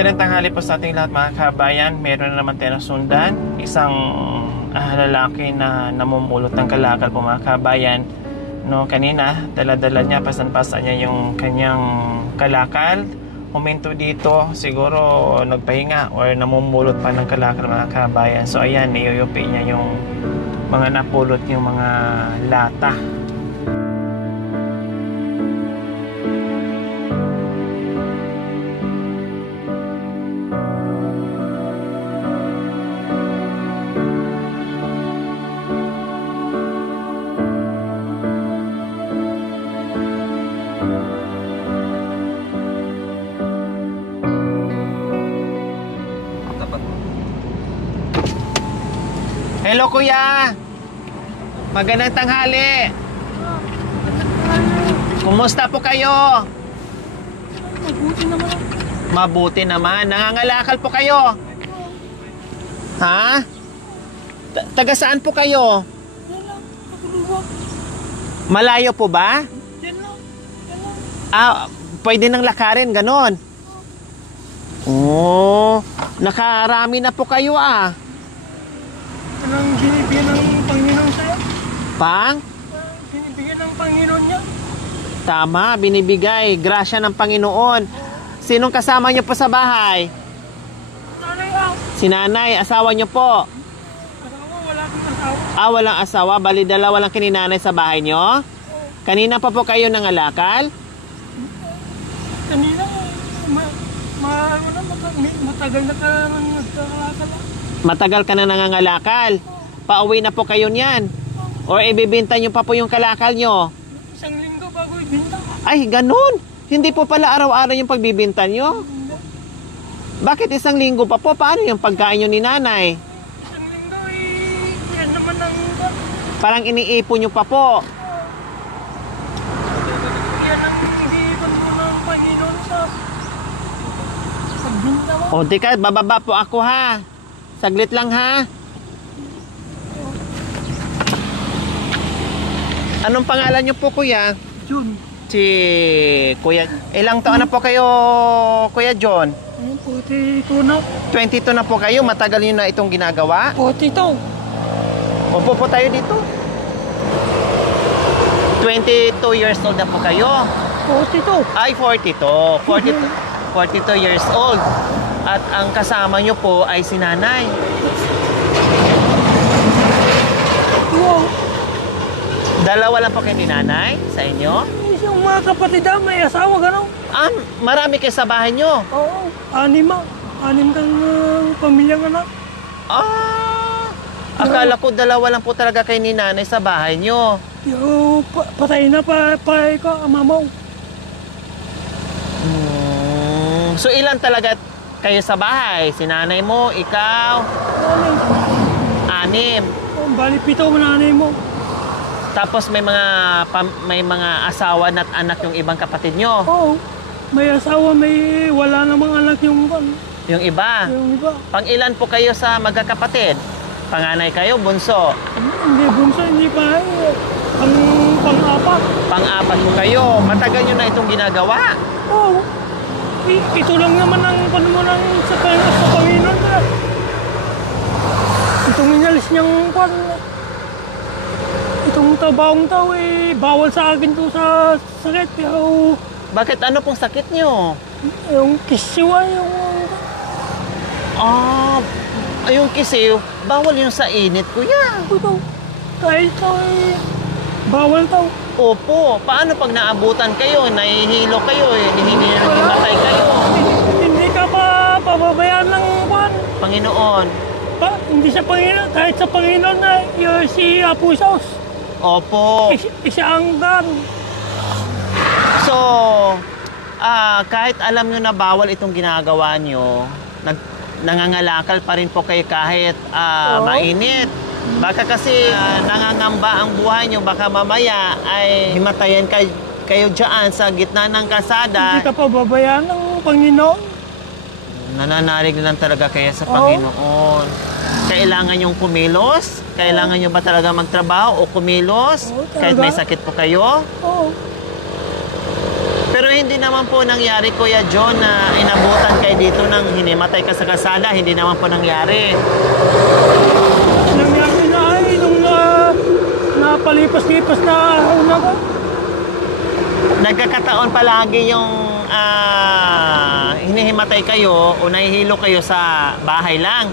magandang tanghali po sa ating lahat mga kabayan. Meron na naman tayo nasundan. Isang lalaki na namumulot ng kalakal po mga kabayan. No, kanina, dala-dala niya, pasan-pasan niya yung kanyang kalakal. Huminto dito, siguro nagpahinga or namumulot pa ng kalakal mga kabayan. So ayan, niyuyupi niya yung mga napulot yung mga lata. Hello kuya! Magandang tanghali! Kumusta po kayo? Mabuti naman. Mabuti naman. Nangangalakal po kayo? Ha? Taga saan po kayo? Yan lang. Nakuluwag. Malayo po ba? Yan lang. Yan lang. Ah, pwede nang lakarin, ganon. Oh, nakarami na po kayo ah. Anong binibigyan ng Panginoon sa'yo? Pang? Binibigyan ng Panginoon niya. Tama, binibigay. Grasya ng Panginoon. Sinong kasama niyo po sa bahay? Nanay ako. Si nanay, asawa niyo po. Asawa, wala akong asawa. Ah, walang asawa. Bali, dalawa lang kininanay sa bahay niyo? Kanina pa po kayo nangalakal? Kanina, matagal na ka nagkakalakala. Matagal ka na nangangalakal. Pauwi na po kayo niyan. Or ibibinta niyo pa po yung kalakal niyo? Isang linggo bago ibinta. Ay, ganun. Hindi po pala araw-araw yung pagbibinta niyo? Bakit isang linggo pa po? Paano yung pagkain niyo ni nanay? Isang linggo yan naman ang... Parang iniipon niyo pa po. Yan ang iniipon mo ng Panginoon sa pagbinta mo. O, di ka, bababa po ako ha. Saglit lang ha. Anong pangalan niyo po kuya? June. Si kuya. Ilang taon na po kayo kuya John? 42 na. 22 na po kayo. Matagal niyo na itong ginagawa? 42. Upo po tayo dito. 22 years old na po kayo. 42. Ay, 42. 42 years old. At ang kasama nyo po ay si nanay. Wow. Dalawa lang po kayo ni nanay sa inyo? Yung mga kapatid may asawa, gano'n. Ah, marami kayo sa bahay nyo? Oo. Anim kang pamilyang anak. Ah, akala ko dalawa lang po talaga kayo ni nanay sa bahay nyo. Yung patay na pa ka, mamaw. So ilan talaga kayo sa bahay? Si nanay mo, ikaw? Anim. Bali, 7 nanay mo. Tapos may mga asawa at anak yung ibang kapatid nyo? Oo. May asawa, wala namang anak yung Yung iba? Yung iba. Pang ilan po kayo sa magkakapatid? Panganay kayo, bunso? Hindi, bunso, hindi pa. Pang-apat. Pang-apat po kayo. Matagal nyo na itong ginagawa? Oo. Ito lang naman ang panumunang sa Panginoon na. Itong inalis niyang itong tabawang tao bawal sa akin to sa sakit. Pero Bakit? Ano pong sakit nyo? yung kisiwa, yung... Ah, yung kisiw, bawal yung sa init, kuya. Ito, kahit ito bawal to. Opo, paano pag naabutan kayo, nahihilo kayo, hinihimatay kayo? Hindi ka pa pababayaan ng Panginoon. Hindi sa Panginoon, kahit sa Panginoon na si Apo Sos. Opo. Isa ang gan. So, kahit alam nyo na bawal itong ginagawa nyo, nangangalakal pa rin po kayo kahit mainit. Baka kasi nangangamba ang buhay nyo, baka mamaya ay himatayan kayo dyan sa gitna ng kasada. Hindi ka pa babayaan ng Panginoon. Nananarig lang talaga kayo sa Panginoon. Kailangan yung kumilos? Kailangan nyo ba talaga magtrabaho o kumilos? Kahit may sakit po kayo? Oo. Pero hindi naman po nangyari, Kuya John, na inabutan kayo dito nang hinimatay ka sa kalsada. Hindi naman po nangyari. Nangyari na ay nung napalipas-lipas na araw na ko. Nagkakataon palagi yung hinihimatay kayo o nahihilo kayo sa bahay lang.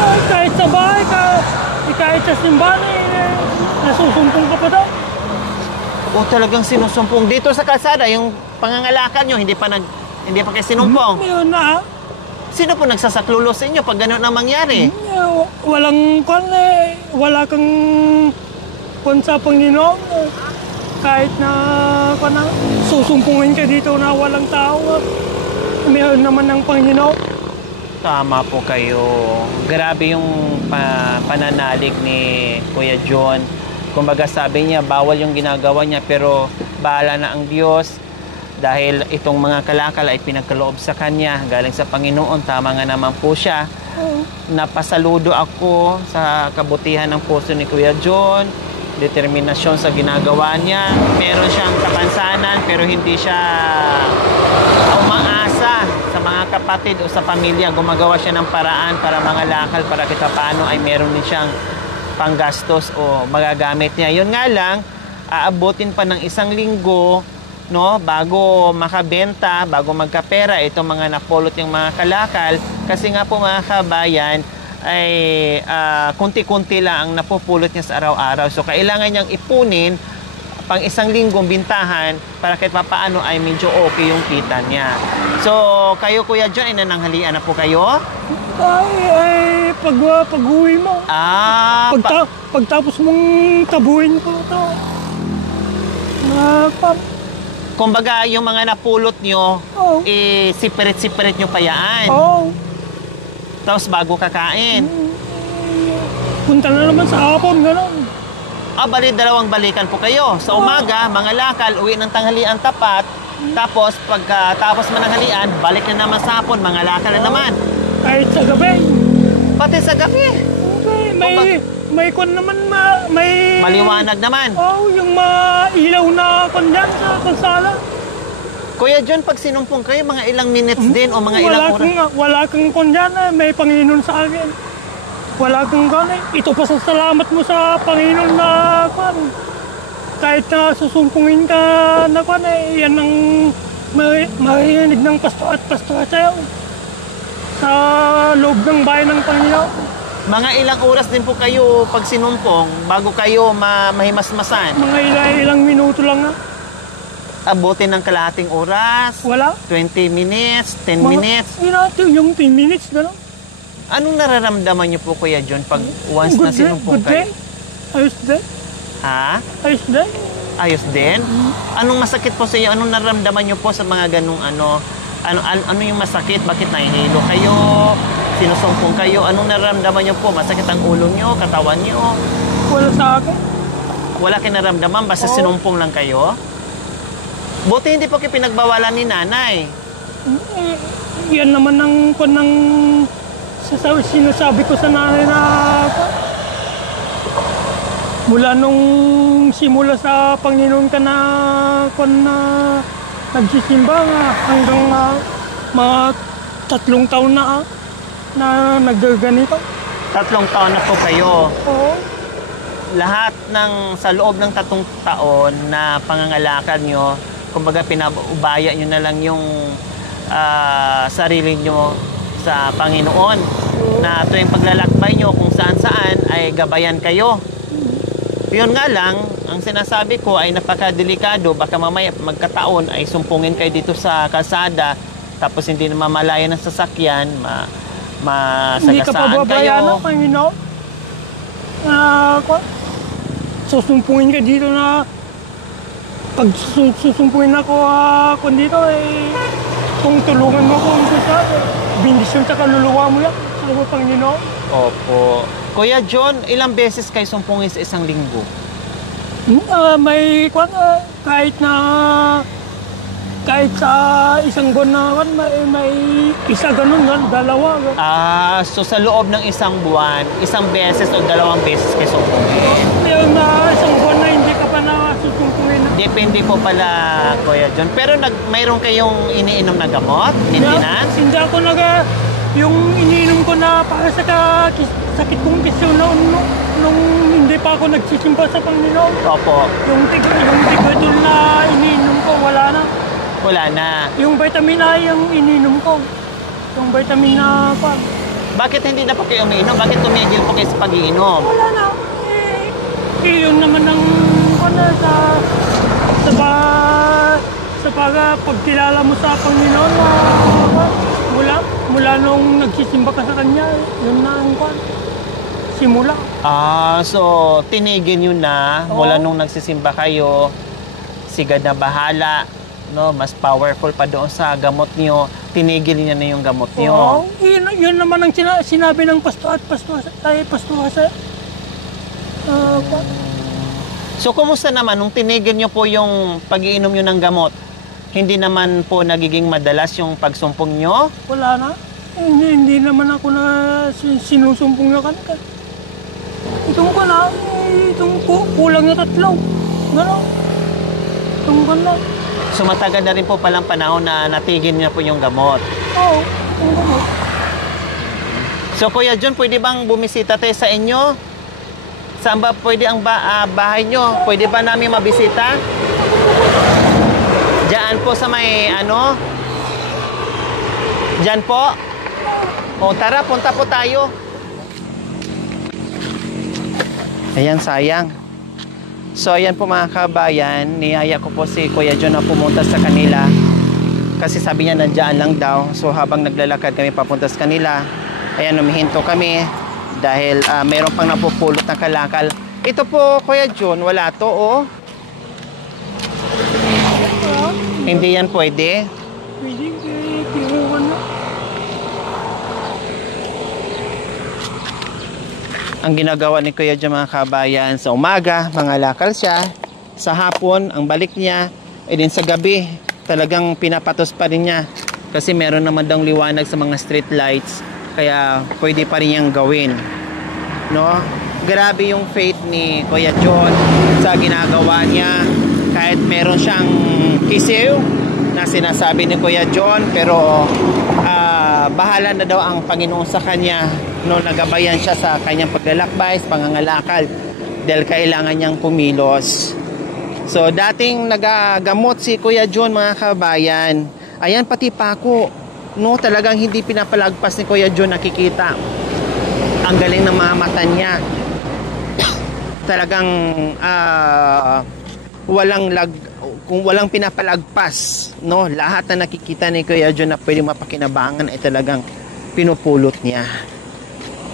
Ay, kahit sa bahay, kahit sa simbahan, nasusumpong ka pa daw. O talagang sinusumpong dito sa kalsada, yung pangangalakan nyo, hindi pa kayo sinumpong. Yun na. Sino po nagsasaklulo sa inyo pag gano'n na mangyari? Walang wala kang sa Panginoon. Kahit na susumpungin ka dito na walang tao, mayroon naman ng Panginoon. Tama po kayo. Grabe yung pananalig ni Kuya John. Kumbaga sabi niya, bawal yung ginagawa niya pero bahala na ang Diyos. Dahil itong mga kalakal ay pinagkaloob sa kanya, galing sa Panginoon, tama nga naman po siya. Napasaludo ako sa kabutihan ng puso ni Kuya John, determinasyon sa ginagawa niya. Meron siyang kapansanan pero hindi siya umaasa sa mga kapatid o sa pamilya. Gumagawa siya ng paraan para mga lakal, para kita paano ay meron din siyang panggastos o magagamit niya. Yun nga lang, aabutin pa ng 1 linggo, no, bago makabenta, bago magkapera itong mga napulot yung mga kalakal. Kasi nga po mga kabayan, ay kunti-kunti lang ang napupulot niya sa araw-araw. So kailangan niyang ipunin pang 1 linggong bintahan para kahit papaano ay medyo okay yung kita niya. So kayo Kuya John, ay nananghalian na po kayo? Ay pag-uwi mo. Pagtapos mong tabuhin ko ito. Kumbaga yung mga napulot nyo, siparet-siparet nyo pa yan. Tapos bago kakain. Punta na naman sa hapon, gano'n. Bali, 2 balikan po kayo. Sa umaga, mga lakal, uwi ng tanghalian tapat. Tapos, pagkatapos mananghalian, balik na naman sa hapon, mga lakal na naman. Kahit sa gabi. Pati sa gabi. May kon naman, may... Maliwanag naman. Yung ilaw na kon dyan sa kalsada. Kuya John, pag sinumpong kayo, mga ilang minutes din o mga ilang oras? Wala kang kon dyan, may Panginoon sa akin. Wala kang kon. Ito pa sa salamat mo sa Panginoon na kon. Kahit na susumpungin ka na kon, yan ang marinig ng pastor at pastor sa'yo. Sa loob ng bayan ng Panginoon. Mga ilang oras din po kayo pag sinumpong bago kayo mahimasmasan? Mga ilang minuto lang na. Abutin ng kalahating oras? Wala. 20 minutes? 10 minutes? Yung 10 minutes, gano'n. Anong nararamdaman niyo po, Kuya John, pag once na sinumpong kayo? Ayos din. Ha? Ayos din. Ayos din? Anong masakit po sa iyo? Anong nararamdaman niyo po sa mga ganung ano yung masakit? Bakit nahihilo kayo? Sinusumpong kayo? Anong nararamdaman niyo po? Masakit ang ulo niyo? Katawan niyo? Wala sa akin. Wala kayo naramdaman? Basta sinumpong lang kayo? Buti hindi po kayo pinagbawalan ni nanay. Yan naman ang sinasabi ko sa nanay na mula nung simula sa Panginoon ka na nagsisimba hanggang mga 3 taon na naggaganito. 3 taon na po kayo. Oo. Lahat sa loob ng 3 taon na pangangalakad nyo, kumbaga pinaubaya nyo na lang yung sarili nyo sa Panginoon. Na tuwing paglalakbay nyo kung saan-saan ay gabayan kayo. Yun nga lang, ang sinasabi ko ay napakadelikado. Baka mamaya magkataon ay sumpungin kayo dito sa kalsada tapos hindi na mamalayan ng sasakyan, masagasaan kayo. Hindi ka pababayaan ng Panginoon. Susumpungin ka dito na pag susumpungin ako dito kung tulungan mo kung sa bindisyon sa kaluluwa mo yan sa Panginoon. Opo. Kuya John, ilang beses kayo sumpungin sa 1 linggo? May kahit sa 1 buwan na may isa ganun, 2. So sa loob ng 1 buwan, 1 beses o 2 beses kayo sumpungin? Yung 1 buwan na hindi ka pa susungkungin na. Depende po pala, Kuya John. Pero mayroon kayong iniinom na gamot? Maintenance? Hindi ako yung iniinom ko na para sa sakit kong pisyo nung hindi pa ako nagsisimba sa Panginoon. Opo. Yung tigotol na iniinom ko, wala na. Wala na. Yung vitamin A yung iniinom ko. Yung vitamin A pa. Bakit hindi na po kayo umiinom? Bakit tumigil po kayo sa pag-iinom? Wala na. Yun naman ang pagkilala mo sa Panginoon mula nung nagsisimba ka sa Kanya, yun na ang simula. So tinigil nyo na mula nung nagsisimba kayo, sigad na bahala, no? Mas powerful pa doon sa gamot nyo, tinigil niya na yung gamot nyo. Yun naman ang sinabi ng pastuha sa So kumusta naman nung tinigil nyo po yung pag-iinom nyo ng gamot? Hindi naman po nagiging madalas yung pagsumpong nyo? Wala na. Hindi naman ako na sinusumpong na kanka. Itong kulang na 3. Gano'n. Itong gano'n. So matagal na rin po palang panahon na natigil niya po yung gamot. Oo, itong gano'n. So Kuya John, pwede bang bumisita tayo sa inyo? Saan ba pwede ang bahay nyo? Pwede ba namin mabisita? Diyan po sa may Diyan po. O tara, punta po tayo. Ayan, sayang. So ayan po mga kabayan, niyaya ko po si Kuya John na pumunta sa kanila. Kasi sabi niya nandiyan lang daw. So habang naglalakad kami papunta sa kanila, ayan, humihinto kami dahil mayroon pang napupulot ng kalakal. Ito po, Kuya John, wala to, oh. Hindi yan pwede. Pwede, pinuha na. Ang ginagawa ni Kuya John mga kabayan, sa umaga, mga lakal siya. Sa hapon, ang balik niya. E din sa gabi, talagang pinapatos pa rin niya. Kasi meron naman daw liwanag sa mga street lights. Kaya pwede pa rin niyang gawin. No? Grabe yung faith ni Kuya John sa ginagawa niya. Kahit meron siyang kisiw na sinasabi ni Kuya John, pero bahala na daw ang Panginoon sa kanya, no? Nagabayan siya sa kanyang paglalakbay, sa pangangalakal, dahil kailangan niyang kumilos. So dating nagagamot si Kuya John mga kabayan, ayan, pati pako, no? Talagang hindi pinapalagpas ni Kuya John, nakikita ang galing ng mga mata niya. Talagang walang pinapalagpas, no? Lahat na nakikita ni Kuya John na pwede mapakinabangan ay talagang pinupulot niya.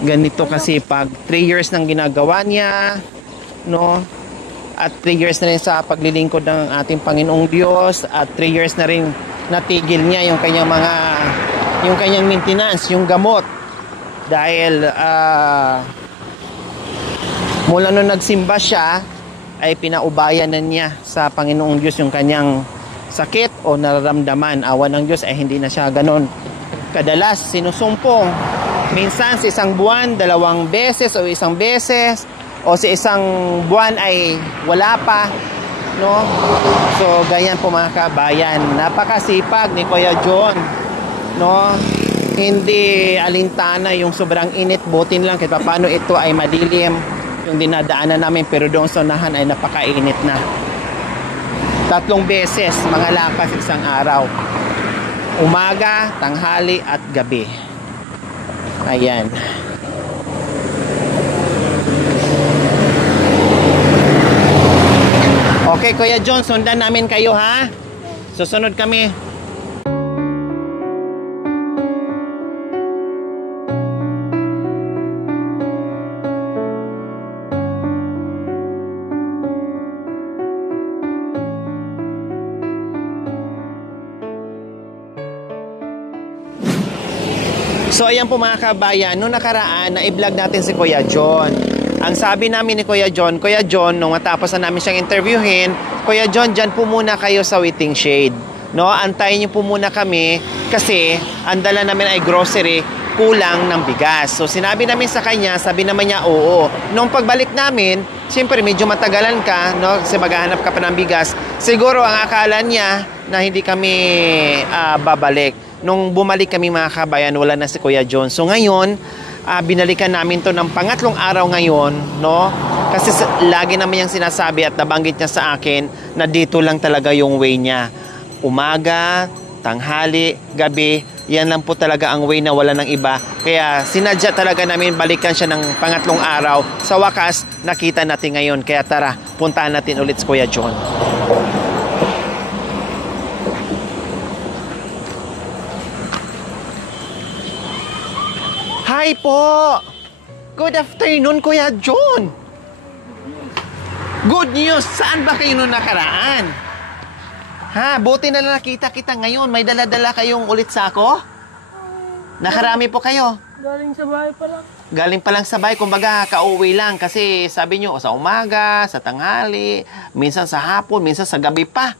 Ganito kasi pag 3 years nang ginagawa niya, no? At 3 years na rin sa paglilingkod ng ating Panginoong Diyos, at 3 years na rin natigil niya yung kanyang maintenance, yung gamot. Dahil mula nung nagsimba siya, ay pinaubayan na niya sa Panginoong Diyos yung kanyang sakit o nararamdaman. Awa ng Diyos ay hindi na siya ganon kadalas sinusumpong. Minsan sa isang buwan, 2 beses o 1 beses, o sa isang buwan ay wala pa, no? So ganyan po mga kabayan, napakasipag ni Kuya John, no? Hindi alintana yung sobrang init, butin lang kahit paano ito ay madilim yung dinadaanan namin, pero doon sa unahan ay napakainit na. 3 beses mga lakas isang araw, umaga, tanghali at gabi. Ayan. Okay Kuya John, sundan namin kayo ha. Susunod kami. So ayan po mga kabayan, noong nakaraan na i-vlog natin si Kuya John. Ang sabi namin ni Kuya John, nung matapos na namin siyang interviewin, Kuya John, dyan po muna kayo sa waiting shade. No, antayin niyo po muna kami kasi ang dala namin ay grocery. kulang ng bigas. So sinabi namin sa kanya, sabi naman niya oo. Nung pagbalik namin, siyempre medyo matagalan ka, no? Kasi maghahanap ka pa ng bigas. Siguro ang akala niya na hindi kami babalik. Nung bumalik kami mga kabayan, wala na si Kuya John. So ngayon, binalikan namin to ng pangatlong araw ngayon, no? Kasi lagi naman yung sinasabi at nabanggit niya sa akin na dito lang talaga yung way niya. Umaga, tanghali, gabi, yan lang po talaga ang way na wala ng iba. Kaya sinadya talaga namin balikan siya ng pangatlong araw. Sa wakas, nakita natin ngayon. Kaya tara, puntahan natin ulit si Kuya John. Hi po! Good afternoon, Kuya John! Good news! Saan ba kayo nung nakaraan? Ha, buti na lang nakita kita ngayon. May dala-dala kayong ulit sako? Nakarami po kayo. Galing sa bahay pa lang. Galing pa lang sa bahay, kumbaga kauwi lang. Kasi sabi nyo, sa umaga, sa tanghali, minsan sa hapon, minsan sa gabi pa.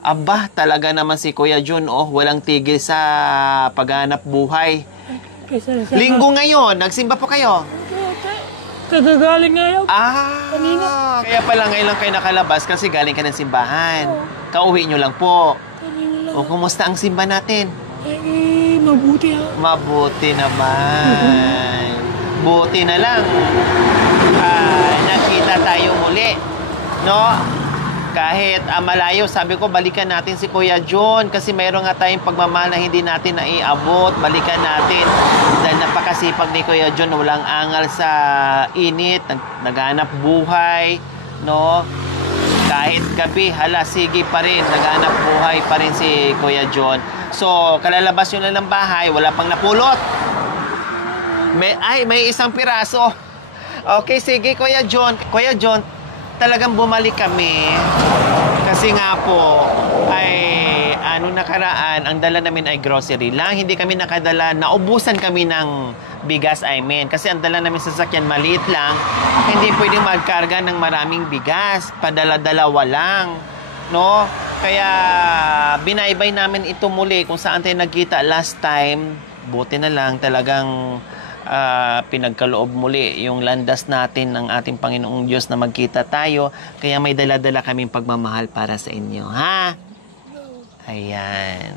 Aba, talaga naman si Kuya John, walang tigil sa paghanap buhay. Linggo ngayon, nagsimba po kayo? Kagagaling ngayon. Kanina. Kaya pala ngayon lang kayo nakalabas kasi galing ka ng simbahan. Kauwi nyo lang po. Kanina lang. Kumusta ang simba natin? Mabuti ha. Mabuti naman. Buti na lang. Nakita tayo muli. No? Kahit malayo, sabi ko balikan natin si Kuya John kasi mayroon nga tayong pagmamahal na hindi natin naiabot. Balikan natin dahil napakasipag ni Kuya John, walang angal sa init, naghanap buhay, no? Kahit gabi, sige pa rin, naghanap buhay pa rin si Kuya John. So, kalalabas yun lang ng bahay, wala pang napulot. May isang piraso. Okay, sige Kuya John. Kuya John, talagang bumalik kami kasi nga po ay nakaraan ang dala namin ay grocery lang, hindi kami nakadala, naubusan kami ng bigas, kasi ang dala namin sa sasakyan maliit lang, hindi pwedeng magkarga ng maraming bigas, padala-dalawa lang, no? Kaya binaybay namin ito muli kung saan tayo nagkita last time. Buti na lang talagang pinagkaloob muli yung landas natin ng ating Panginoong Diyos na magkita tayo. Kaya may dala-dala kaming pagmamahal para sa inyo, ha? Ayan.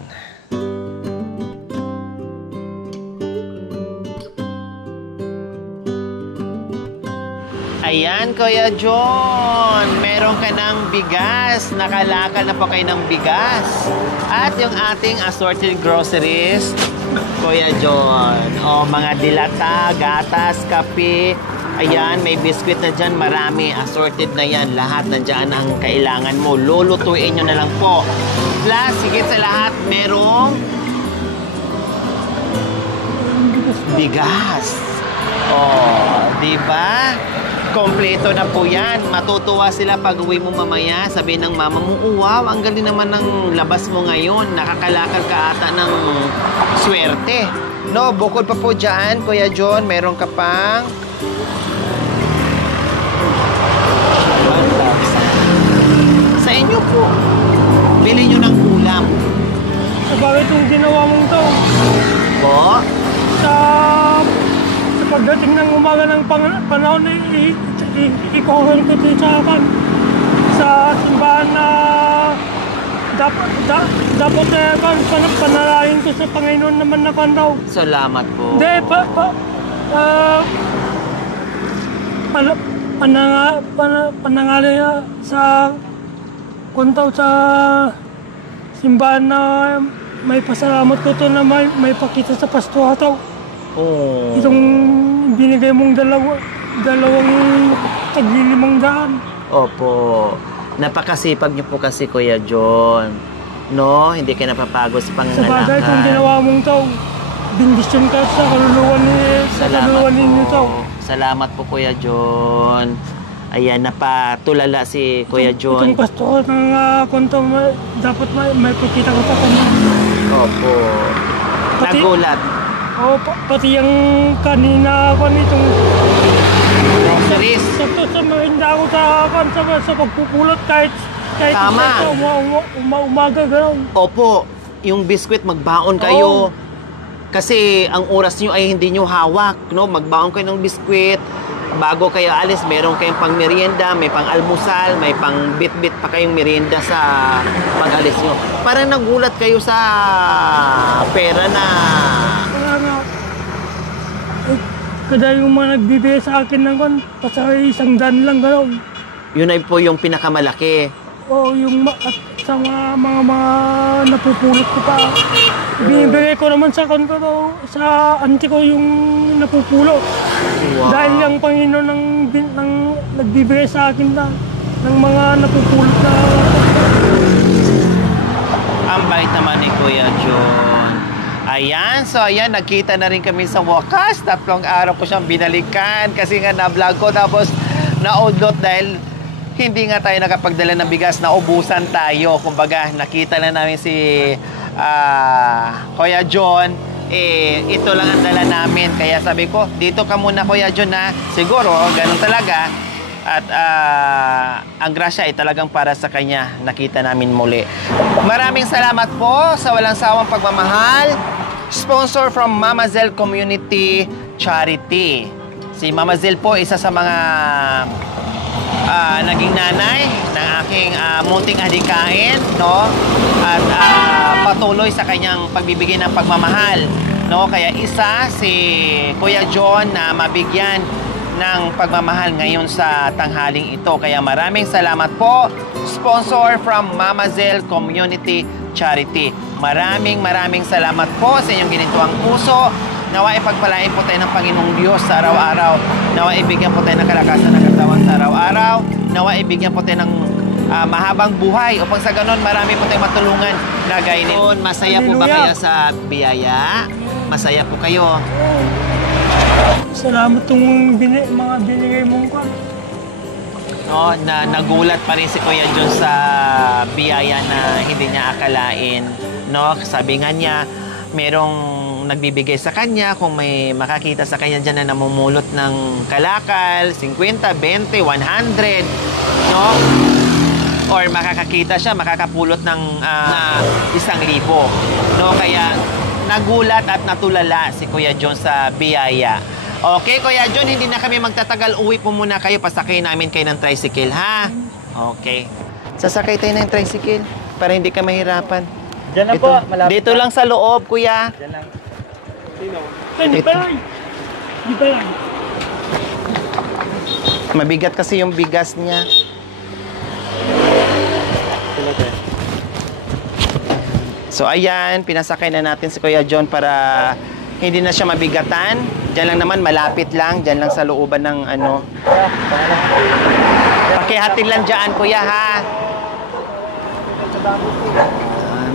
Ayan, Kuya John. Meron ka ng bigas. Nakalakal na po kayo ng bigas. At yung ating assorted groceries, Kuya John. Mga dilata, gatas, kape. Ayan, may biskwit na dyan. Marami. Assorted na yan. Lahat na dyan ang kailangan mo. Lulutuin nyo na lang po. Plus, higit sa lahat, merong bigas. Diba? Kompleto na po yan. Matutuwa sila pag uwi mo mamaya. Sabihin ng mama mo, wow, ang galing naman ng labas mo ngayon. Nakakalakal ka ata ng swerte. No, bukod pa po dyan, Kuya John, meron ka pang sa inyo po. Bili nyo ng ulam. Bakit yung ginawa mong to? Po? Sa pagdating ng umaga ng panahon, ikuhan ko dito sa simbahan na dapat panalangin ko sa Panginoon naman na daw. Salamat po. Hindi, panangali sa kuntaw sa simbahan na may pasalamat ko to na may pakita sa pasto ataw. Itong binigay mong dalawang tag-500. Opo. Napakasipag niyo po kasi, Kuya John. No? Hindi kayo napapagod sa pangangalakal. Sa bagay, kung ginawa mong to, bindisyon ka sa kaluluwan ninyo to. Salamat po, Kuya John. Ayan, napatulala si Kuya John. Itong pasto ng kuntaw, dapat may pakita ka pa kanya. Opo. Nagulat. Pati yung kanina ako nitong groceries. Sakto sa mahinda ako sa pagpupulot kahit tama. Umaga gano'n. Opo, yung biskwit magbaon kayo. Kasi ang oras nyo ay hindi nyo hawak, no? Magbaon kayo ng biskwit, bago kayo alis, meron kayong pang merienda, may pang almusal, may pang bit-bit pa kayong merienda sa pag-alis nyo. Parang nagulat kayo sa pera na... Kaya nga, kada yung mga nagbibigay sa akin ng kan, basta 100 lang gano'n. Yun ay po yung pinakamalaki. O yung at sa mga napupulot ko pa. Binibigay ko naman sa kanto to, sa auntie ko yung napupulot. Wow. Dahil yung Panginoon ng nagbibigay sa akin ng mga napupulot na. Ang bait naman ni Kuya John. Ayan, so ayan, nagkita na rin kami sa wakas. 3 araw ko siyang binalikan kasi nga na-vlog ko, tapos naudlot dahil hindi nga tayo nakapagdala ng bigas, naubusan tayo. Kumbaga, nakita na namin si Kuya John, ito lang ang dala namin. Kaya sabi ko, dito ka muna Kuya John na siguro, ganun talaga. At ang grasya ay talagang para sa kanya. Nakita namin muli. Maraming salamat po sa walang sawang pagmamahal. Sponsor from Mama Zell Community Charity. Si Mama Zell po, isa sa mga naging nanay ng aking munting adikain, no? At patuloy sa kanyang pagbibigay ng pagmamahal, no? Kaya isa si Kuya John na mabigyan ng pagmamahal ngayon sa tanghaling ito. Kaya maraming salamat po. Sponsor from Mama Zell Community Charity. Maraming salamat po sa inyong ginintuang puso. Nawa ipagpalain po tayo ng Panginoong Diyos sa araw-araw. Nawa ibigyan po tayo ng kalakasan ng katawan sa araw-araw. Nawa ibigyan po tayo ng mahabang buhay upang sa ganon marami po tayong matulungan na gaya nito. Masaya po ba kayo sa biyaya? Masaya po kayo? Salamat tong mga binigay mong kan. No, nagulat pa rin si Kuya John sa biyaya na hindi niya akalain. No, sabi nga niya, merong nagbibigay sa kanya, kung may makakita sa kanya dyan na namumulot ng kalakal, 50, 20, 100, no? Or makakakita siya, makakapulot ng 1,000, no? Kaya nagulat at natulala si Kuya John sa biyaya. Okay, Kuya John, hindi na kami magtatagal. Uwi po muna kayo, pasakay namin kayo ng tricycle, ha? Okay. Sasakay tayo ng tricycle para hindi ka mahirapan. Diyan lang po, malapit. Dito lang sa loob, Kuya. Diyan lang. Sino? Di ba lang? Di ba lang? Mabigat kasi yung bigas niya. So ayan, pinasakay na natin si Kuya John para hindi na siya mabigatan. Diyan lang naman, malapit lang. Diyan lang sa looban ng ano. Pakihatin lang dyan, Kuya, ha?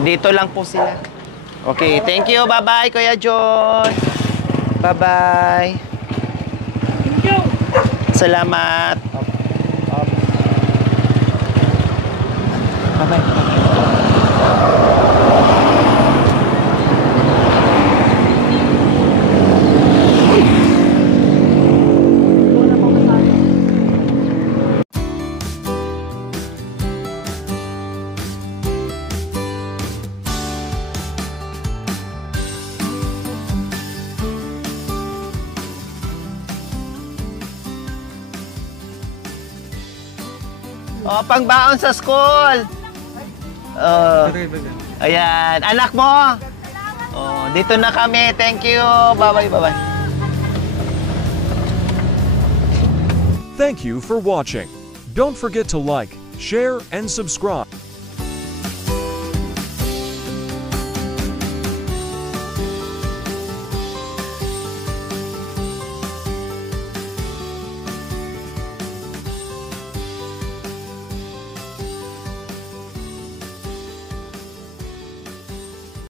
Dito lang po sila. Okay, thank you. Bye-bye, Kuya John. Bye-bye. Thank you. Salamat. Bye-bye. Oh, pangbaon sa school. Ayan, anak mo. Oh, dito na kami. Thank you. Bye-bye, bye-bye. Thank you for watching. Don't forget to like, share, and subscribe.